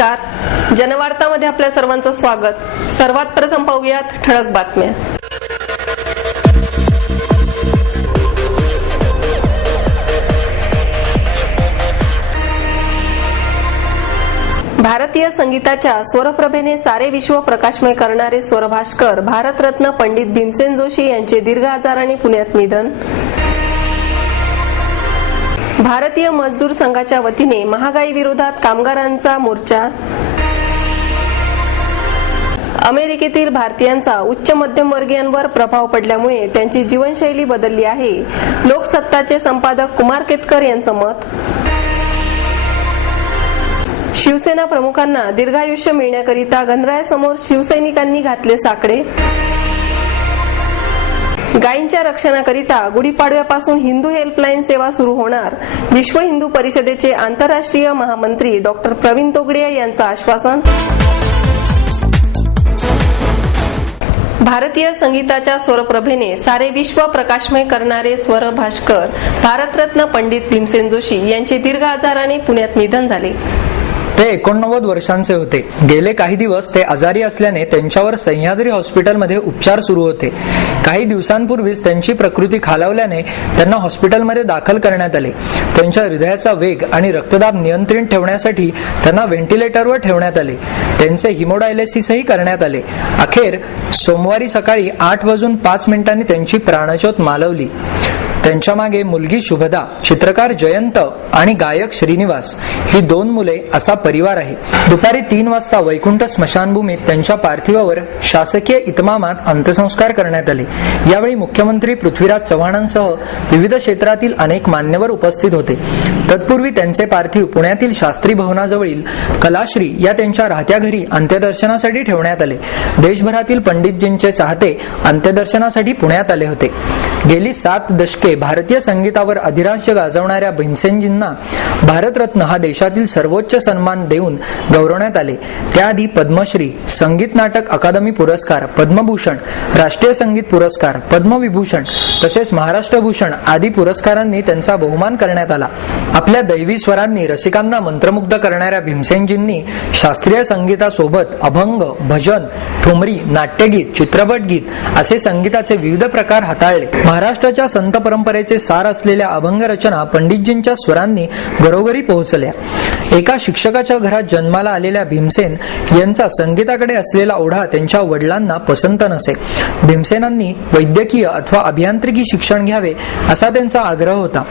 नमस्कार, जनवार्तामध्ये आपल्या सर्वांचं स्वागत। सर्वात प्रथम पाहूयात ठळक बातम्या। भारतीय संगीताच्या स्वरप्रभेने सारे विश्व प्रकाशमय करणारे स्वरभास्कर भारतरत्न पंडित भीमसेन जोशी यांचे दीर्घ आजाराने पुण्यात निधन। भारतीय मजदूर संघाच्या वतीने महागाई विरोधात कामगारांचा मोर्चा। अमेरिकेतील भारतीयांचा उच्च मध्यमवर्गीयांवर प्रभाव पडल्यामुळे त्यांची जीवनशैली बदलली आहे, लोकसत्ताचे संपादक कुमार केतकर यांचं मत। शिवसेना प्रमुखांना दीर्घायुष्य मिळण्याकरिता गणरायासमोर शिवसैनिकांनी घातले साकडे। गायींच्या रक्षणाकरिता गुढीपाडव्यापासून हिंदू हेल्पलाईन सेवा सुरू होणार, विश्व हिंदू परिषदेचे आंतरराष्ट्रीय महामंत्री डॉक्टर प्रवीण तोगडिया यांचं आश्वासन। भारतीय संगीताच्या स्वरप्रभेने सारे विश्व प्रकाशमय करणारे स्वरभास्कर भारतरत्न पंडित भीमसेन जोशी यांचे दीर्घ आजाराने पुण्यात निधन झाले। ते 89 वर्षांचे होते। गेले काही दिवस ते आजारी असल्याने त्यांच्यावर सह्याद्री हॉस्पिटलमध्ये उपचार सुरू होते। काही दिवसांपूर्वीच त्यांची प्रकृती खालावल्याने त्यांना हॉस्पिटलमध्ये दाखल करण्यात आले। त्यांच्या हृदयाचा वेग आणि रक्तदाब नियंत्रित ठेवण्यासाठी त्यांना व्हेंटिलेटरवर ठेवण्यात आले। त्यांचे हिमोडायलिसिसही करण्यात आले। अखेर सोमवारी सकाळी 8:05 त्यांची प्राणज्योत मालवली। त्यांच्या मागे मुलगी शुभदा, चित्रकार जयंत आणि गायक श्रीनिवास ही 2 मुले असा परिवार आहे। दुपारी 3 वाजता वैकुंठ स्मशानभूमीत त्यांच्या पार्थिवावर शासकीय इतमामात अंत्यसंस्कार करण्यात आले। यावेळी मुख्यमंत्री पृथ्वीराज चव्हाणांसह विविध क्षेत्रातील अनेक मान्यवर उपस्थित होते। तत्पूर्वी त्यांचे पार्थिव पुण्यातील शास्त्री भवनाजवळील कलाश्री या त्यांच्या राहत्या घरी अंत्यदर्शनासाठी ठेवण्यात आले। देशभरातील पंडितजींचे चाहते अंत्यदर्शनासाठी पुण्यात आले होते। गेली 7 दशके भारतीय संगीतावर अधिराज्य गाजवणाऱ्या भीमसेनजींना भारतरत्न हा देशातील सर्वोच्च सन्मान देऊन गौरवण्यात आले। त्याआधी पद्मश्री, संगीत नाटक अकादमी पुरस्कार, पद्मभूषण, राष्ट्रीय संगीत पुरस्कार, पद्मविभूषण तसेच महाराष्ट्र भूषण आदी पुरस्कारांनी त्यांचा बहुमान करण्यात आला। आपल्या दैवी स्वरांनी रसिकांना मंत्रमुग्ध करणाऱ्या भीमसेनजींनी शास्त्रीय संगीतासोबत अभंग, भजन, ठुमरी, नाट्यगीत, चित्रपट गीत असे संगीताचे विविध प्रकार हाताळले। महाराष्ट्राच्या संत परंपरेचे सार असलेल्या अभंग रचना पंडितजींच्या स्वरांनी घरोघरी पोहोचल्या। एका शिक्षकाच्या घरात जन्माला आलेल्या भीमसेन यांचा संगीताकडे असलेला ओढा त्यांच्या वडिलांना पसंत नसे। भीमसेनांनी वैद्यकीय अथवा अभियांत्रिकी शिक्षण घ्यावे असा त्यांचा आग्रह होता।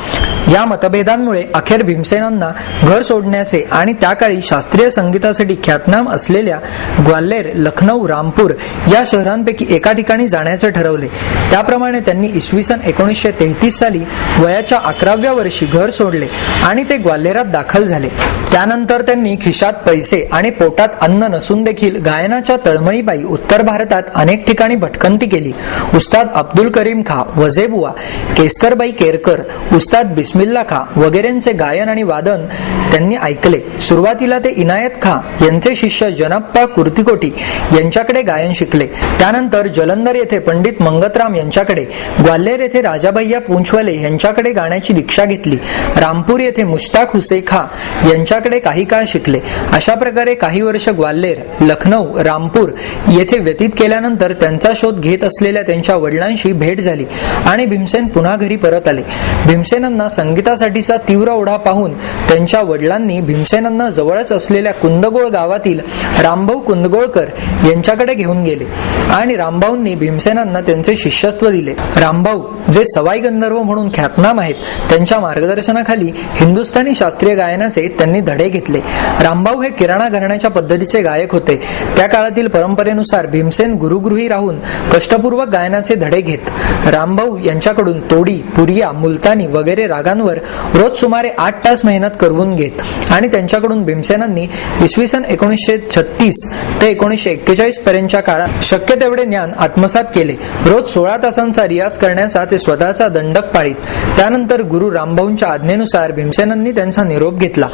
या मतभेदांमुळे अखेर भीमसेनांना घर सोडण्याचे आणि त्या काळी शास्त्रीय संगीतासाठी ख्यातनाम असलेल्या ग्वाल्हेर, लखनौ, रामपूर या शहरांपैकी एका ठिकाणी जाण्याचे ठरवले। त्याप्रमाणे त्यांनी इसवी सन 1933 साली वयाच्या 11व्या वर्षी घर सोडले आणि ते ग्वाल्हेरात दाखल झाले। त्यानंतर त्यांनी खिशात पैसे आणि पोटात अन्न नसून देखील गायनाच्या तळमळीपायी उत्तर भारतात अनेक ठिकाणी भटकंती केली। उस्ताद अब्दुल करीम खा, वजेबुवा, केसकरबाई केरकर, उस्ताद बिस्मिल्ला खा वगैरेंचे गायन आणि वादन त्यांनी ऐकले। सुरुवातीला ते इनायत खा यांचे शिष्य जनप्पा कुर्तीकोटी यांच्याकडे गायन शिकले। त्यानंतर जलंधर येथे पंडित मंगतराम यांच्याकडे, ग्वाल्हेर येथे राजाभैया पूंछवाले यांच्याकडे गाण्याची दीक्षा घेतली। रामपूर येथे मुश्ताक हुसे खा यांच्याकडे काही काळ शिकले। अशा प्रकारे काही वर्ष ग्वाल्हेर, लखनौ, रामपूर येथे व्यतीत केल्यानंतर त्यांचा शोध घेत असलेल्या त्यांच्या वडिलांशी भेट झाली आणि भीमसेन पुन्हा घरी परत आले। भीमसेनांना संगीतासाठीचा तीव्र ओढा पाहून त्यांच्या वडिलांनी भीमसेनांना जवळच असलेल्या कुंदगोळ गावातील रामभाऊ कुंदगोळकर यांच्याकडे घेऊन गेले आणि रामभाऊंनी भीमसेनांना त्यांचे शिष्यत्व दिले। रामभाऊ जे सवाई गंधर्व म्हणून ख्यातनाम आहेत, त्यांच्या मार्गदर्शनाखाली हिंदुस्थानी शास्त्रीय गायनाचे त्यांनी धडे घेतले। रामभाऊ हे किराणा घराण्याच्या पद्धतीचे गायक होते। त्या काळातील परंपरेनुसार भीमसेन गुरुगृही राहून कष्टपूर्वक गायनाचे धडे घेत। रामभाऊ यांच्याकडून तोडी, पुरिया, मुलतानी वगैरे रागांवर रोज सुमारे 8 तास मेहनत करवून घेत आणि त्यांच्याकडून भीमसेनांनी इसवी सन 1936 ते 1941 पर्यंतच्या काळात शक्य तेवढे ज्ञान आत्मसात केले। रोज 16 तासांचा रियाज करण्याचा ते स्वतःचा दंडक पाळीत। त्यानंतर गुरु रामभाऊंच्या आज्ञेनुसार भीमसेनांनी त्यांचा निरोप घेतला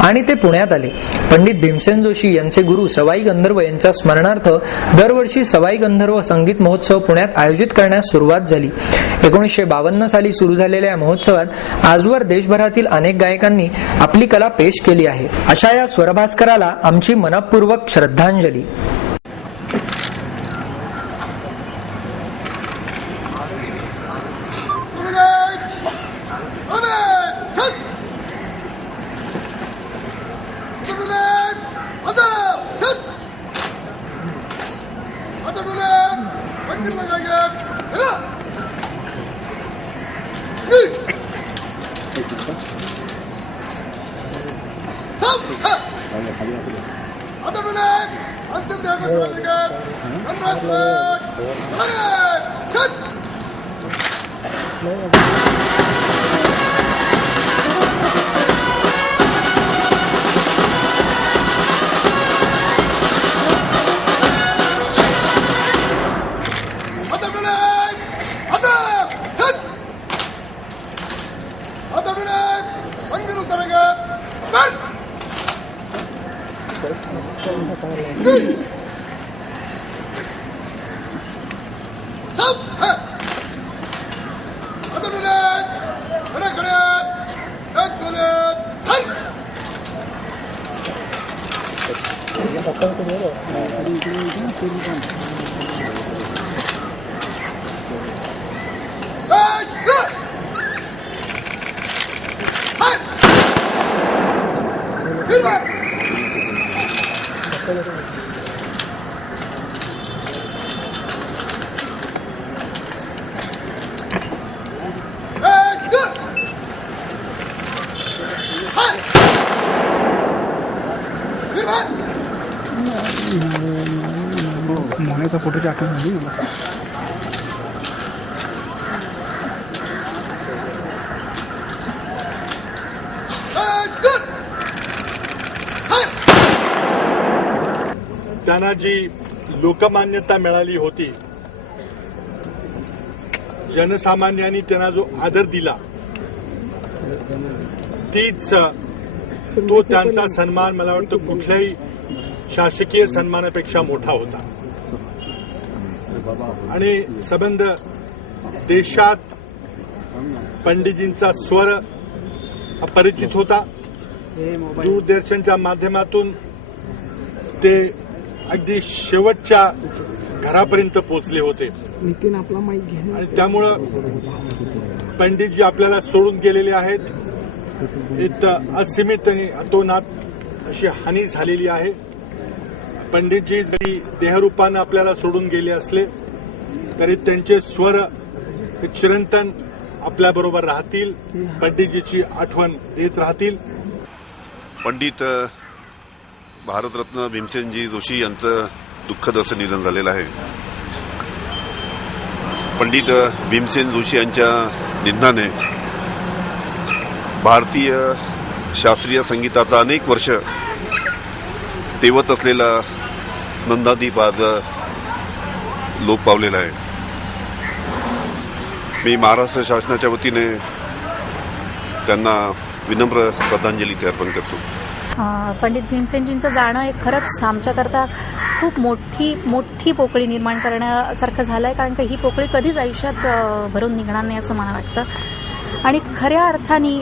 आणि ते पुण्यात आले. पंडित भीमसेन जोशी यांचे गुरु सवाई गंधर्व यांच्या स्मरणार्थ दरवर्षी सवाई गंधर्व संगीत महोत्सव पुण्यात आयोजित करण्यास सुरुवात झाली. 1952 साली सुरू झालेल्या या महोत्सवात आजवर देशभरातील अनेक गायकांनी आपली कला पेश केली आहे. अशा या स्वरभास्कराला आमची मनपूर्वक श्रद्धांजली. मोहनेचा फोटोची आठवण झाली मला. त्यांना जी लोकमान्यता मिळाली होती, जनसामान्यांनी त्यांना जो आदर दिला, तीच तो त्यांचा सन्मान मला वाटतं कुठल्याही शासकीय सन्मानापेक्षा मोठा होता. आणि संबंध देशात पंडितजींचा स्वर अपरिचित होता. दूरदर्शनच्या माध्यमातून ते अगदी शेवटच्या घरापर्यंत पोहोचले होते आणि त्यामुळं पंडितजी आपल्याला सोडून गेलेले आहेत. इथं असीमित आणि अतोनात अशी हानी झालेली आहे. पंडितजी जरी देहरूपानं आपल्याला सोडून गेले असले तरी त्यांचे स्वर चिरंतन आपल्याबरोबर राहतील, पंडितजीची आठवण देत राहतील. पंडित भारतरत्न भीमसेनजी जोशी यांचं दुःखद असं निधन झालेलं आहे. पंडित भीमसेन जोशी यांच्या निधनाने भारतीय शास्त्रीय संगीताचा अनेक वर्ष तेवत असलेला नंदादीप आज लोप पावलेला आहे. मी महाराष्ट्र शासनाच्या वतीने त्यांना विनम्र श्रद्धांजली अर्पण करतो. पंडित भीमसेनजींचं जाणं हे खरंच आमच्याकरता खूप मोठी पोकळी निर्माण करण्यासारखं झालं आहे. कारण का ही पोकळी कधीच आयुष्यात भरून निघणार नाही असं मला वाटतं. आणि खऱ्या अर्थाने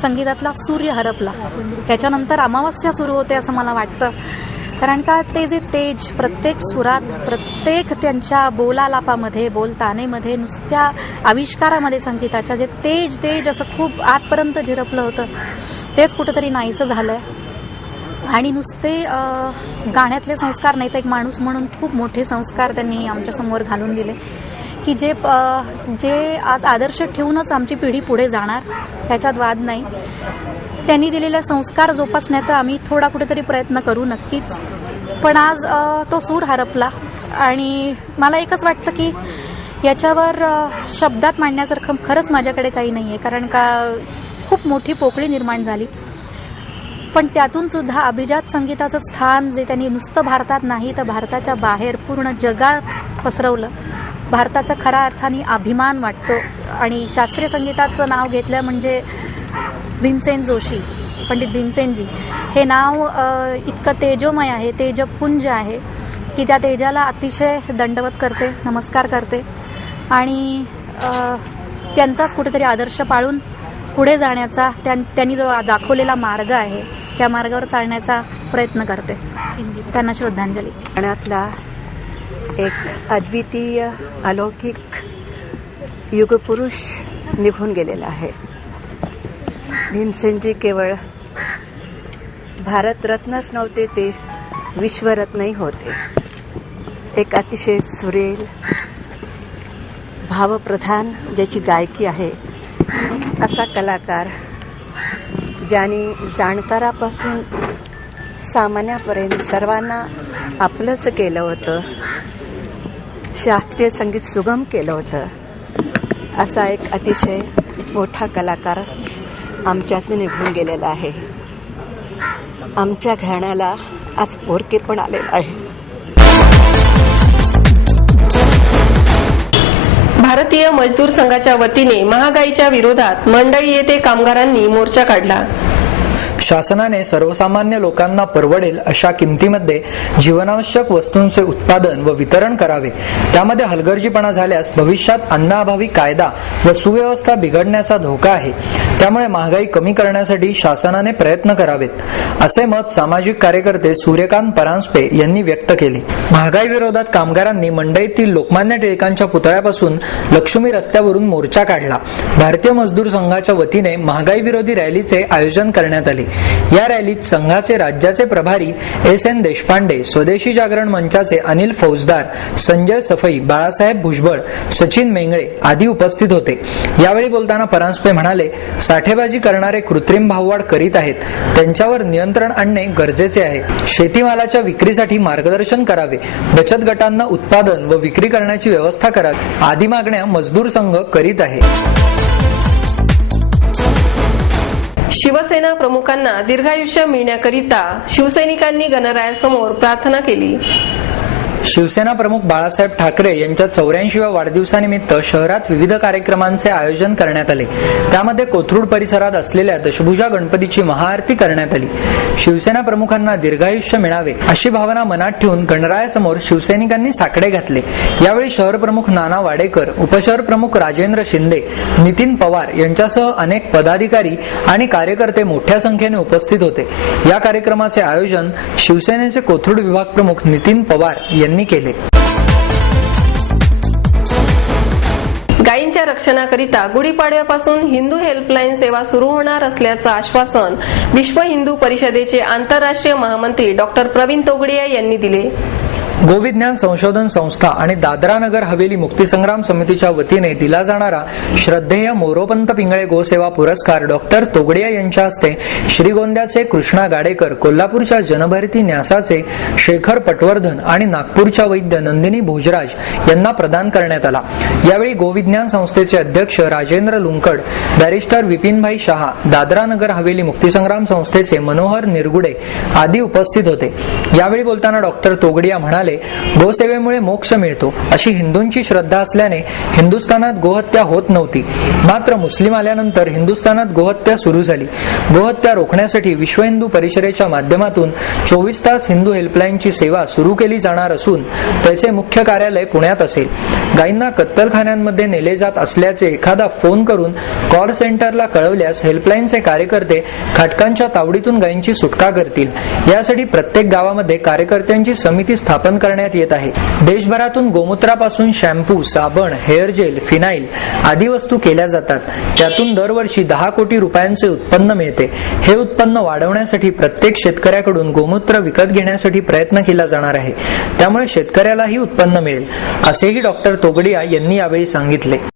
संगीतातला सूर्य हरपला, त्याच्यानंतर अमावस्या सुरू होते असं मला वाटतं. कारण का ते जे तेज प्रत्येक सुरात, प्रत्येक त्यांच्या बोलालापामध्ये, बोलतानेमध्ये, नुसत्या आविष्कारामध्ये संगीताच्या जे तेज असं खूप आतपर्यंत झिरपलं होतं, तेच कुठेतरी नाहीसं झालं आहे. आणि नुसते गाण्यातले संस्कार नाही तर एक माणूस म्हणून खूप मोठे संस्कार त्यांनी आमच्यासमोर घालून दिले की जे आज आदर्श ठेवूनच आमची पिढी पुढे जाणार, त्याच्यात वाद नाही. त्यांनी दिलेले संस्कार जोपासण्याचा आम्ही थोडा कुठेतरी प्रयत्न करू नक्कीच. पण आज तो सूर हरपला आणि मला एकच वाटतं की याच्यावर शब्दात मांडण्यासारखं खरंच माझ्याकडे काही नाही आहे. कारण का खूप मोठी पोकळी निर्माण झाली. पण त्यातून सुद्धा अभिजात संगीताचं स्थान जे त्यांनी नुसतं भारतात नाही तर भारताच्या बाहेर पूर्ण जगात पसरवलं, भारताचा खऱ्या अर्थाने अभिमान वाटतो. आणि शास्त्रीय संगीताचं नाव घेतलं म्हणजे भीमसेन जोशी, पंडित भीमसेनजी, हे नाव इतकं तेजोमय आहे, तेजपुंज आहे की त्या तेजाला अतिशय दंडवत करते, नमस्कार करते आणि त्यांचाच कुठेतरी आदर्श पाळून पुढे जाण्याचा, त्यांनी जो दाखवलेला मार्ग आहे त्या मार्गावर चालण्याचा प्रयत्न करते. त्यांना श्रद्धांजली. ठाण्यातला एक अद्वितीय अलौकिक युगपुरुष निघून गेलेला आहे. भीमसेनजी केवळ भारतरत्नच नव्हते, ते विश्वरत्नही होते. एक अतिशय सुरेल, भावप्रधान ज्याची गायकी आहे असा कलाकार, ज्याने जाणकारापासून सामान्यापर्यंत सर्वांना आपलंच केलं होतं, शास्त्रीय संगीत सुगम केलं होतं. असा एक अतिशय मोठा कलाकार आमच्यातून निघून गेलेला आहे. आमच्या घराण्याला आज पोरके पण आलेला आहे. भारतीय मजदूर संघाच्या वतीने महागाईच्या विरोधात मंडई येथे कामगारांनी मोर्चा काढला. शासनाने सर्वसामान्य लोकांना परवडेल अशा किमतीमध्ये जीवनावश्यक वस्तूंचे उत्पादन व वितरण करावे. त्यामध्ये हलगर्जीपणा झाल्यास भविष्यात अन्नाअभावी कायदा व सुव्यवस्था बिघडण्याचा धोका आहे. त्यामुळे महागाई कमी करण्यासाठी शासनाने प्रयत्न करावेत, असे मत सामाजिक कार्यकर्ते सूर्यकांत परांजपे यांनी व्यक्त केले. महागाई विरोधात कामगारांनी मंडईतील लोकमान्य टिळकांच्या पुतळ्यापासून लक्ष्मी रस्त्यावरून मोर्चा काढला. भारतीय मजदूर संघाच्या वतीने महागाई विरोधी रॅलीचे आयोजन करण्यात आले. या रॅलीत संघाचे राज्याचे प्रभारी एस.एन. देशपांडे, स्वदेशी जागरण मंचाचे अनिल फौजदार, संजय सफई, बाळासाहेब भुजबळ, सचिन मेंगळे आदी उपस्थित होते. यावेळी बोलताना परांजपे म्हणाले, साठेबाजी करणारे कृत्रिम भाववाढ करीत आहेत, त्यांच्यावर नियंत्रण आणणे गरजेचे आहे. शेतीमालाच्या विक्रीसाठी मार्गदर्शन करावे, बचत गटांना उत्पादन व विक्री करण्याची व्यवस्था करावी आदी मागण्या मजदूर संघ करीत आहे. शिवसेना प्रमुखांना दीर्घायुष्य मिळण्याकरिता शिवसैनिकांनी गणरायासमोर प्रार्थना केली. शिवसेना प्रमुख बाळासाहेब ठाकरे यांच्या 84व्या वाढदिवसानिमित्त शहरात विविध कार्यक्रमांचे आयोजन करण्यात आले. त्यामध्ये कोथरूड परिसरात असलेल्या दशभुजा गणपतीची महाआरती करण्यात आली. शिवसेना प्रमुखांना दीर्घायुष्य मिळावे अशी भावना मनात ठेवून गणरायासमोर शिवसैनिकांनी साकडे घातले. यावेळी शहर प्रमुख नाना वाडेकर, उपशहर प्रमुख राजेंद्र शिंदे, नितीन पवार यांच्यासह अनेक पदाधिकारी आणि कार्यकर्ते मोठ्या संख्येने उपस्थित होते. या कार्यक्रमाचे आयोजन शिवसेनेचे कोथरूड विभाग प्रमुख नितीन पवार यांनी केले. गायींच्या रक्षणाकरिता गुढीपाडव्यापासून हिंदू हेल्पलाईन सेवा सुरू होणार असल्याचं आश्वासन विश्व हिंदू परिषदेचे आंतरराष्ट्रीय महामंत्री डॉक्टर प्रवीण तोगडिया यांनी दिले. गोविज्ञान संशोधन संस्था आणि दादरा नगर हवेली मुक्तीसंग्राम समितीच्या वतीने दिला जाणारा श्रद्धेय मोरोपंत पिंगळे गोसेवा पुरस्कार डॉक्टर तोगडिया यांच्या हस्ते श्रीगोंद्याचे कृष्णा गाडेकर, कोल्हापूरच्या जनभारती न्यासाचे शेखर पटवर्धन आणि नागपूरच्या वैद्य नंदिनी भोजराज यांना प्रदान करण्यात आला. यावेळी गोविज्ञान संस्थेचे अध्यक्ष राजेंद्र लुंकड, बॅरिस्टर विपिनभाई शहा, दादरा नगर हवेली मुक्तीसंग्राम संस्थेचे मनोहर निरगुडे आदी उपस्थित होते. यावेळी बोलताना डॉक्टर तोगडिया म्हणाले, गोसेवेमुळे मोक्ष मिळतो अशी हिंदूंची श्रद्धा असल्याने हिंदुस्थानात गोहत्या होत नव्हती. मात्र मुस्लिम आल्यानंतर हिंदुस्थानात गोहत्या सुरू झाली. गोहत्या रोखण्यासाठी विश्व हिंदू परिषदेच्या माध्यमातून 24 तास हिंदू हेल्पलाईनची सेवा सुरू केली जाणार असून त्याचे मुख्य कार्यालय पुण्यात असेल. गायींना कत्तलखान्यांमध्ये नेले जात असल्याचे एखादा फोन करून कॉल सेंटरला कळवल्यास हेल्पलाईनचे कार्यकर्ते खाटकांच्या तावडीतून गायींची सुटका करतील. यासाठी प्रत्येक गावामध्ये कार्यकर्त्यांची समिती स्थापन करण्यात येत आहे. देशभरातून गोमूत्रापासून शॅम्पू, साबण, हेअर जेल, फिनाईल आदी वस्तू केल्या जातात. त्यातून दरवर्षी 10 कोटी रुपयांचे उत्पन्न मिळते. हे उत्पन्न वाढवण्यासाठी प्रत्येक शेतकऱ्याकडून गोमूत्र विकत घेण्यासाठी प्रयत्न केला जाणार आहे. त्यामुळे शेतकऱ्यालाही उत्पन्न मिळेल, असेही डॉक्टर तोगडिया यांनी यावेळी सांगितले.